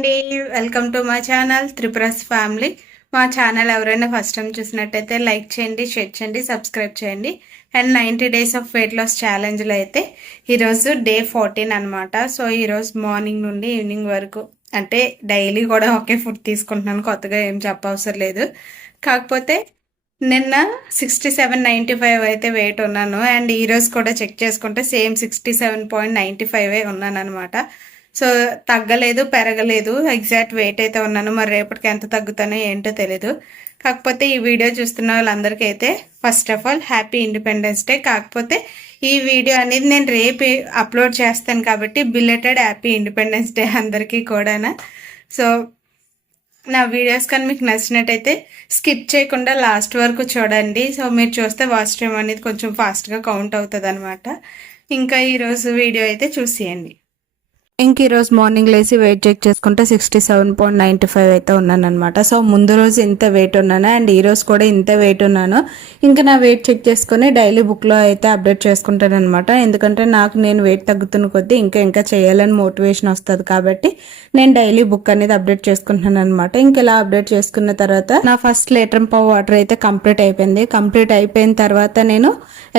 అండి, welcome to my channel Tripura's family. మా channel ఎవరైనా ఫస్ట్ టైం చూసినట్టయితే లైక్ చేయండి, షేర్ చేయండి, సబ్స్క్రైబ్ చేయండి. And 90 days of weight loss ఛాలెంజ్లో అయితే ఈరోజు డే 14 అనమాట. సో ఈరోజు మార్నింగ్ నుండి ఈవినింగ్ వరకు అంటే డైలీ కూడా ఒకే ఫుడ్ తీసుకుంటున్నాను, కొత్తగా ఏం చెప్పవసరం లేదు. కాకపోతే నిన్న 67.95 అయితే వెయిట్ ఉన్నాను. అండ్ ఈరోజు కూడా చెక్ చేసుకుంటే సేమ్ 67.95 ఉన్నాను అనమాట. సో తగ్గలేదు, పెరగలేదు, ఎగ్జాక్ట్ వెయిట్ అయితే ఉన్నాను. మరి రేపటికి ఎంత తగ్గుతానో ఏంటో తెలీదు. కాకపోతే ఈ వీడియో చూస్తున్న వాళ్ళందరికీ అయితే first of all happy independence day. కాకపోతే ఈ వీడియో అనేది నేను రేపు అప్లోడ్ చేస్తాను కాబట్టి బిలేటెడ్ హ్యాపీ ఇండిపెండెన్స్ డే అందరికీ కూడా. సో నా వీడియోస్ కానీ మీకు నచ్చినట్టయితే స్కిప్ చేయకుండా లాస్ట్ వరకు చూడండి. సో మీరు చూస్తే వాచ్ టైం అనేది కొంచెం ఫాస్ట్గా కౌంట్ అవుతుంది అనమాట. ఇంకా ఈరోజు వీడియో అయితే చూసేయండి. ఇంక ఈరోజు మార్నింగ్ లేసి వెయిట్ చెక్ చేసుకుంటే 67.95 అయితే ఉన్నాను అనమాట. సో ముందు రోజు ఇంత వెయిట్ ఉన్నాను అండ్ ఈరోజు కూడా ఇంత వెయిట్ ఉన్నాను. ఇంకా నా వెయిట్ చెక్ చేసుకుని డైలీ బుక్లో అయితే అప్డేట్ చేసుకుంటాను అనమాట. ఎందుకంటే నాకు నేను వెయిట్ తగ్గుతున్న కొద్దీ ఇంకా చేయాలని మోటివేషన్ వస్తుంది కాబట్టి నేను డైలీ బుక్ అనేది అప్డేట్ చేసుకుంటున్నాను అనమాట. ఇంక ఇలా అప్డేట్ చేసుకున్న తర్వాత నా ఫస్ట్ లీటర్ వాటర్ అయితే కంప్లీట్ అయిపోయింది. కంప్లీట్ అయిపోయిన తర్వాత నేను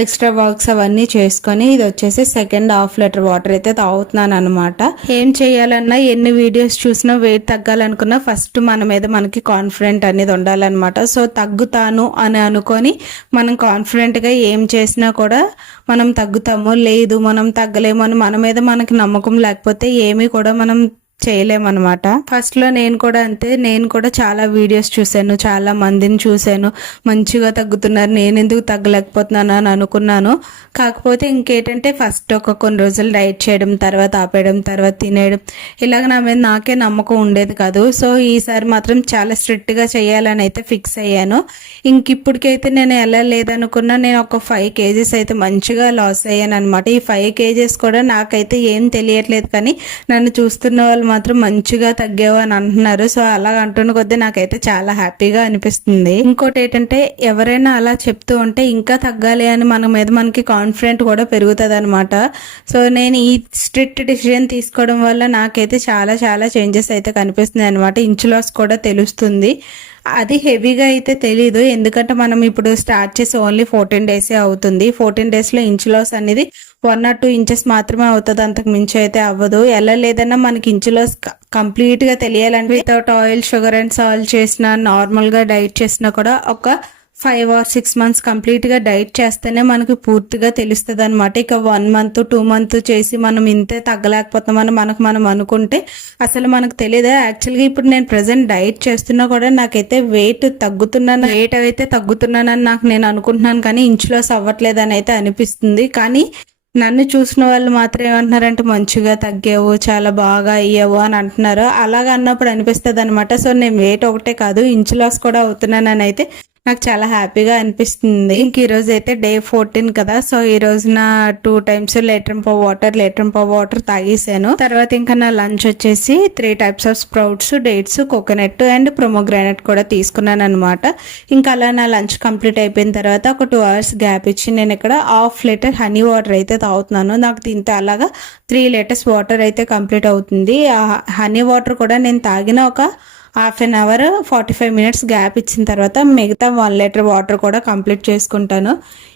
ఎక్స్ట్రా వర్క్స్ అవన్నీ చేసుకొని ఇది వచ్చేసి సెకండ్ హాఫ్ లీటర్ వాటర్ అయితే తాగుతున్నాను అనమాట. ఏం చేయాలన్నా ఎన్ని వీడియోస్ చూసినా వెయిట్ తగ్గాలనుకున్నా ఫస్ట్ మన మీద మనకి కాన్ఫిడెంట్ అనేది ఉండాలన్నమాట. సో తగ్గుతాను అని అనుకొని మనం కాన్ఫిడెంట్గా ఏం చేసినా కూడా మనం తగ్గుతాము. లేదు మనం తగ్గలేము అని మన మీద మనకి నమ్మకం లేకపోతే ఏమీ కూడా మనం చేయలేమన్నమాట. ఫస్ట్ లో నేను కూడా అంతే, నేను కూడా చాలా వీడియోస్ చూశాను, చాలా మందిని చూశాను, మంచిగా తగ్గుతున్నారు, నేను ఎందుకు తగ్గలేకపోతున్నాను అని అనుకున్నాను. కాకపోతే ఇంకేంటంటే ఫస్ట్ కొన్ని రోజులు డైట్ చేయడం, తర్వాత ఆపేయడం, తర్వాత తినేయడం, ఇలాగ నా మీద నాకే నమ్మకం ఉండేది కాదు. సో ఈసారి మాత్రం చాలా స్ట్రిక్ట్ గా చేయాలని అయితే ఫిక్స్ అయ్యాను. ఇప్పటికైతే నేను ఎలా లేదనుకున్నా నేను ఒక 5 kgs అయితే మంచిగా లాస్ అయ్యాను అనమాట. ఈ 5 kgs కూడా నాకైతే ఏం తెలియట్లేదు, కానీ నన్ను చూస్తున్న వాళ్ళు మాత్రం మంచిగా తగ్గావు అని అంటున్నారు. సో అలా అంటున్న కొద్దీ నాకైతే చాలా హ్యాపీగా అనిపిస్తుంది. ఇంకోటి ఏంటంటే ఎవరైనా అలా చెప్తూ ఉంటే ఇంకా తగ్గాలి అని మన మీద మనకి కాన్ఫిడెంట్ కూడా పెరుగుతుంది అనమాట. సో నేను ఈ స్ట్రిక్ట్ డిసిజన్ తీసుకోవడం వల్ల నాకైతే చాలా చేంజెస్ అయితే కనిపిస్తుంది అనమాట. ఇంచు లాస్ కూడా తెలుస్తుంది. అది హెవీగా అయితే తెలీదు, ఎందుకంటే మనం ఇప్పుడు స్టార్ట్ చేసి ఓన్లీ 14 డేసే అవుతుంది. 14 డేస్లో ఇంచు లాస్ అనేది 1 or 2 inches మాత్రమే అవుతుంది, అంతకు మించి అయితే అవ్వదు. ఎలా లేదన్నా మనకి ఇంచు లాస్ కంప్లీట్గా తెలియాలంటే without oil, sugar and salt చేసిన, నార్మల్గా డైట్ చేసినా కూడా ఒక 5 or 6 months కంప్లీట్గా డైట్ చేస్తేనే మనకి పూర్తిగా తెలుస్తుంది అనమాట. ఇక 1 month 2 months చేసి మనం ఇంతే తగ్గలేకపోతామని మనం అనుకుంటే అసలు మనకు తెలియదు. యాక్చువల్గా ఇప్పుడు నేను ప్రజెంట్ డైట్ చేస్తున్నా కూడా నాకైతే వెయిట్ అయితే తగ్గుతున్నానని నేను అనుకుంటున్నాను, కానీ ఇంచు లాస్ అవ్వట్లేదని అయితే అనిపిస్తుంది. కానీ నన్ను చూసిన వాళ్ళు మాత్రం ఏమంటున్నారంటే మంచిగా తగ్గావు, చాలా బాగా అయ్యావు అని అంటున్నారు. అలాగ అన్నప్పుడు అనిపిస్తుంది అనమాట. సో నేను వెయిట్ ఒకటే కాదు ఇంచు లాస్ కూడా అవుతున్నానని అయితే నాకు చాలా హ్యాపీగా అనిపిస్తుంది. ఇంక ఈరోజు అయితే డే 14 కదా. సో ఈ రోజు నా 2 times లీటర్ వాటర్ తాగేసాను. తర్వాత ఇంకా నా లంచ్ వచ్చేసి 3 types of sprouts, dates, coconut and pomegranate కూడా తీసుకున్నాను అనమాట. ఇంకా అలా నా లంచ్ కంప్లీట్ అయిపోయిన తర్వాత ఒక 2 hours గ్యాప్ ఇచ్చి నేను ఇక్కడ 1/2 liter హనీ వాటర్ అయితే తాగుతున్నాను. నాకు దీంతో అలాగా 3 liters వాటర్ అయితే కంప్లీట్ అవుతుంది. ఆ హనీ వాటర్ కూడా నేను తాగిన ఒక 1/2 hour 45 minutes గ్యాప్ ఇచ్చిన తర్వాత మిగతా 1 liter వాటర్ కూడా కంప్లీట్ చేసుకుంటాను.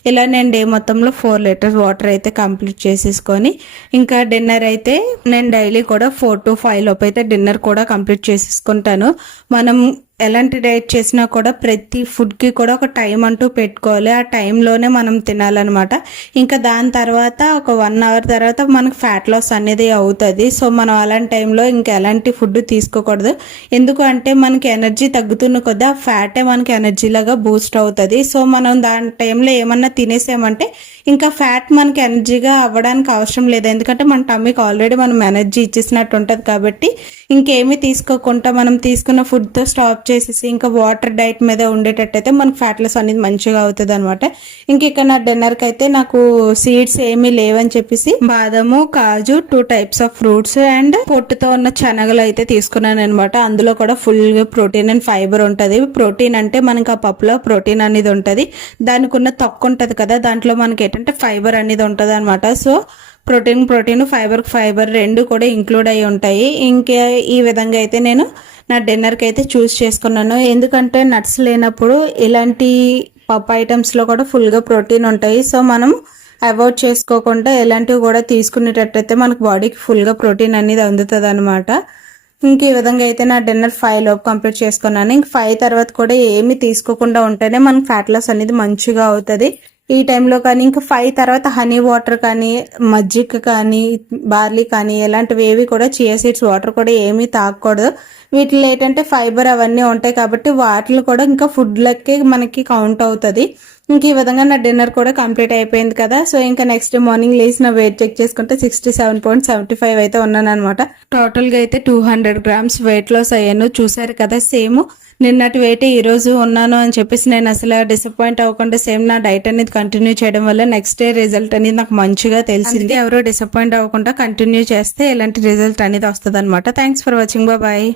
ఇలా నేను డే మొత్తంలో 4 liters వాటర్ అయితే కంప్లీట్ చేసేసుకొని ఇంకా డిన్నర్ అయితే నేను డైలీ కూడా 4 to 5 లోపు అయితే డిన్నర్ కూడా కంప్లీట్ చేసేసుకుంటాను. మనం ఎలాంటి డైట్ చేసినా కూడా ప్రతి ఫుడ్కి కూడా ఒక టైం అంటూ పెట్టుకోవాలి. ఆ టైంలోనే మనం తినాలన్నమాట. ఇంకా దాని తర్వాత ఒక 1 hour తర్వాత మనకు ఫ్యాట్ లాస్ అనేది అవుతుంది. సో మనం అలాంటి టైంలో ఇంకా ఎలాంటి ఫుడ్ తీసుకోకూడదు. ఎందుకు అంటే మనకి ఎనర్జీ తగ్గుతున్న కొద్దీ ఆ ఫ్యాటే మనకి ఎనర్జీ లాగా బూస్ట్ అవుతుంది. సో మనం దాని టైంలో ఏమన్నా తినేసామంటే ఇంకా ఫ్యాట్ మనకి ఎనర్జీగా అవ్వడానికి అవసరం లేదు, ఎందుకంటే మన టమ్మీకి ఆల్రెడీ మనం ఎనర్జీ ఇచ్చేసినట్టు ఉంటుంది. కాబట్టి ఇంకేమీ తీసుకోకుండా మనం తీసుకున్న ఫుడ్తో స్టాప్ చేసేసి ఇంకా వాటర్ డైట్ మీద ఉండేటట్టయితే మనకు ఫ్యాట్ లాస్ అనేది మంచిగా అవుతుంది అనమాట. ఇక్కడ నా డిన్నర్కి అయితే నాకు సీడ్స్ ఏమీ లేవని చెప్పేసి బాదము, కాజు, 2 types ఆఫ్ ఫ్రూట్స్ అండ్ పొట్టుతో ఉన్న శనగలు అయితే తీసుకున్నాను అనమాట. అందులో కూడా ఫుల్ ప్రోటీన్ అండ్ ఫైబర్ ఉంటుంది. ప్రోటీన్ అంటే మనకి ఆ పప్పులో ప్రోటీన్ అనేది ఉంటుంది, దానికి ఉన్న తొక్కు ఉంటుంది కదా, దాంట్లో మనకి ఏంటంటే ఫైబర్ అనేది ఉంటుంది అనమాట. సో ప్రోటీన్ ఫైబర్ రెండు కూడా ఇంక్లూడ్ అయి ఉంటాయి. ఇంకా ఈ విధంగా అయితే నేను నా డిన్నర్కి అయితే చూస్ చేసుకున్నాను. ఎందుకంటే నట్స్ లేనప్పుడు ఇలాంటి పప్పు ఐటమ్స్లో కూడా ఫుల్గా ప్రోటీన్ ఉంటాయి. సో మనం అవాయిడ్ చేసుకోకుండా ఇలాంటివి కూడా తీసుకునేటట్టయితే మనకు బాడీకి ఫుల్గా ప్రోటీన్ అనేది అందుతుంది అనమాట. ఇంక ఈ విధంగా అయితే నా డిన్నర్ 5 లోపు కంప్లీట్ చేసుకున్నాను. ఇంక 5 తర్వాత కూడా ఏమి తీసుకోకుండా ఉంటేనే మనకు ఫ్యాట్ లాస్ అనేది మంచిగా అవుతుంది. ఈ టైంలో కానీ ఇంకా 5 తర్వాత హనీ వాటర్ కానీ మజ్జిగ కానీ బార్లీ కానీ ఇలాంటివి ఏవి కూడా చియా సీడ్స్ వాటర్ కూడా ఏమీ తాగకూడదు. వీటిలో ఏంటంటే ఫైబర్ అవన్నీ ఉంటాయి కాబట్టి వాటిలో కూడా ఇంకా ఫుడ్ లెక్కే మనకి కౌంట్ అవుతుంది. ఇంక ఈ విధంగా నా డిన్నర్ కూడా కంప్లీట్ అయిపోయింది కదా. సో ఇంకా నెక్స్ట్ డే మార్నింగ్ లేచి నా వెయిట్ చెక్ చేసుకుంటే 67.75 అయితే ఉన్నాను అనమాట. టోటల్గా అయితే 200 grams వెయిట్ లాస్ అయ్యాను. చూసారు కదా, సేమ్ నిన్నటి వెయిట్ ఈ రోజు ఉన్నాను అని చెప్పేసి నేను అసలు డిసప్పాయింట్ అవ్వకుండా సేమ్ నా డైట్ అనేది కంటిన్యూ చేయడం వల్ల నెక్స్ట్ డే రిజల్ట్ అనేది నాకు మంచిగా తెలిసింది. ఎవరో డిసప్పాయింట్ అవ్వకుండా కంటిన్యూ చేస్తే ఇలాంటి రిజల్ట్ అనేది వస్తుంది అనమాట. Thanks for watching. బాయ్.